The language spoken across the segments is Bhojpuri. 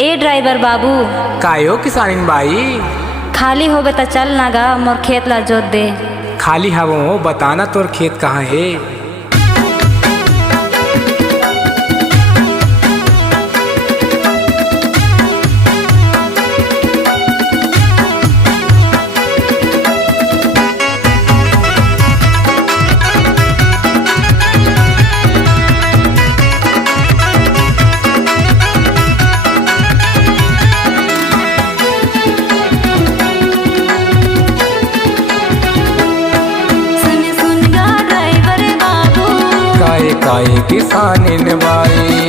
ए ड्राइवर बाबू, कायो किसानिन बाई? खाली होबे त चल ना गा, मोर खेत ला जोत दे। खाली हवो, बताना तोर खेत कहाँ है? काये किसानिन बाई?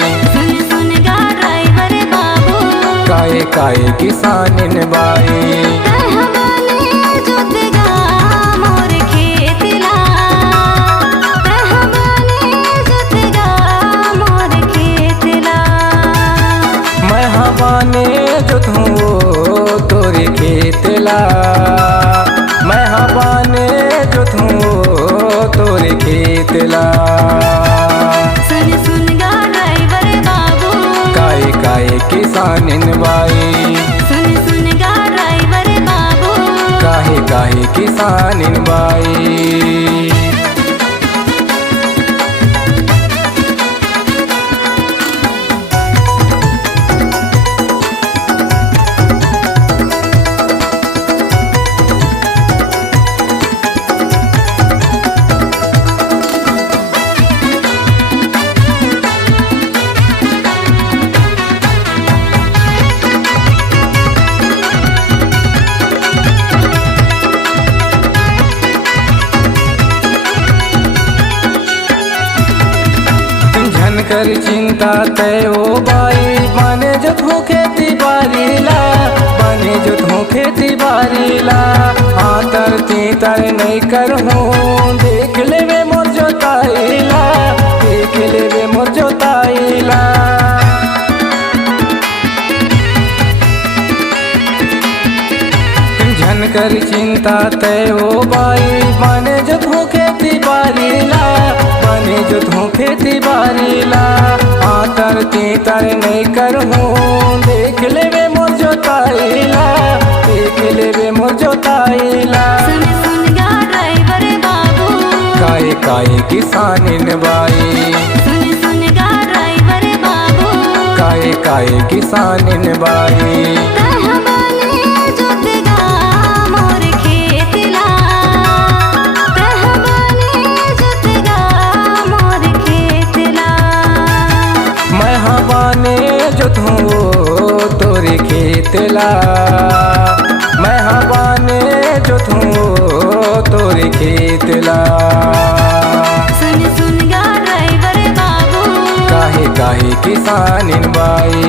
सुन गा ड्राइवर बाबू, काये काये किसानिन बाई? मोर खेत ला, मोर खेत ला। मैं हवाने जोतूं तोरे खेत ला, मैं हवाने जोतूं तोरे खेत ला। काये किसानिन बाई? सुन गा ड्राइवर बाबू, काहे किसानिन बाई? कर चिंता तय ओ बाई, बने जो तू खेती बारी ला, बने जो तू खेती बारी ला। हाँ तरती तर नहीं कर हूँ, देख ले वे मोर जोताईला, देख ले वे मोर जोताईला। झन कर चिंता तय ओ बाई, बने जो तू खेती बारी ला, बने जो तू खेती बारी ला। हाँ तरती तर नहीं कर हूँ, देख ले वे मोर जोताईला, देख ले वे मोर जोताईला। सुन गा ड्राइवर बाबू, काये किसानिन बाई? सुन गा ड्राइवर बाबू, काये किसानिन बाई? जोतूं तोरे खेत ला, मैं हवाने जोतूं तोरे खेत ला। सुन गा ड्राइवर बाबू, काहे किसानिन बाई?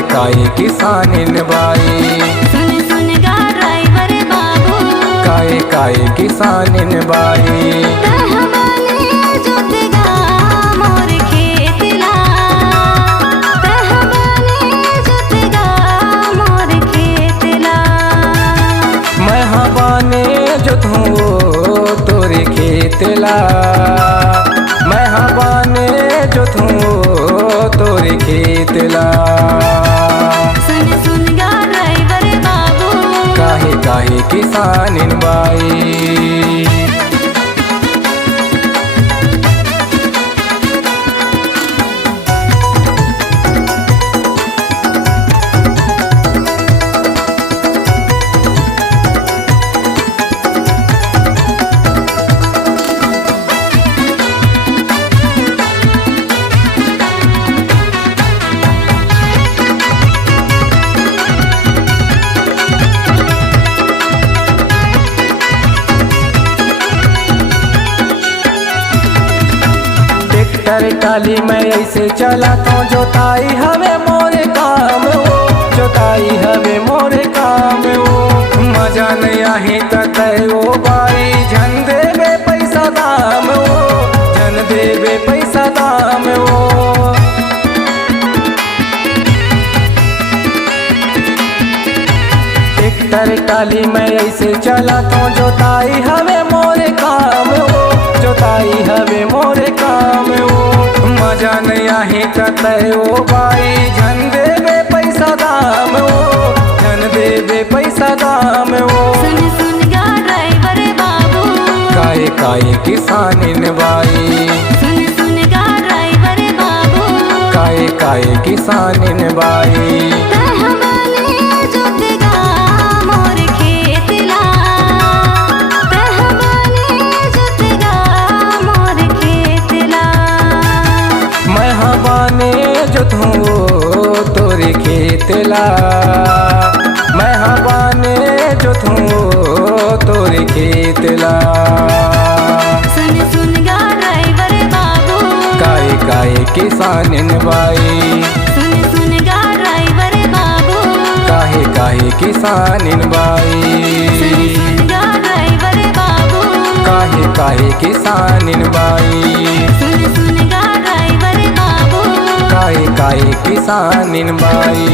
काये किसानिन बाई? सुन गा ड्राइवर बाबू, काये किसानिन बाई? जोत गा मोर खेत ला, जोत गा मोर खेत ला। मैं हवाने जोतूं तोरे खेत ला, मैं हवाने जोतूं तोरे खेत ला। किसानिन बाई। ट्रैक्टर टाली में ऐसे चला तो जोताई हवे मोरे काम हो, जोताई हवे मोरे काम हो। मजा नहीं आही तय ओ बाई झन देवे पैसा दाम हो, झन देवे पैसा दाम हो। ट्रैक्टर टाली में ऐसे चला तो जोताई हवे मोरे काम हो, जोताई हवे मोरे काम हो। मजा नहीं आही तय ओ बाई झन देवे पैसा दाम हो, झन देवे पैसा दाम हो। सुन सुन गा ड्राइवर बाबू, काहे काहे किसानिन बाई। सुन सुन गा ड्राइवर बाबू, काहे काहे किसानिन बाई। तोरे खेतला मैं हवाने जो थूं तोरे खेतला। सुन सुन गा ड्राइवर बाबू, काहे काहे किसानिन बाई। सुन सुन गा ड्राइवर बाबू, काहे काहे किसानिन बाई। सुन सुन गा ड्राइवर बाबू, काहे काहे किसानिन बाई। सुन सुन गा ड्राइवर बाबू, काहे काहे किसानिन बाई।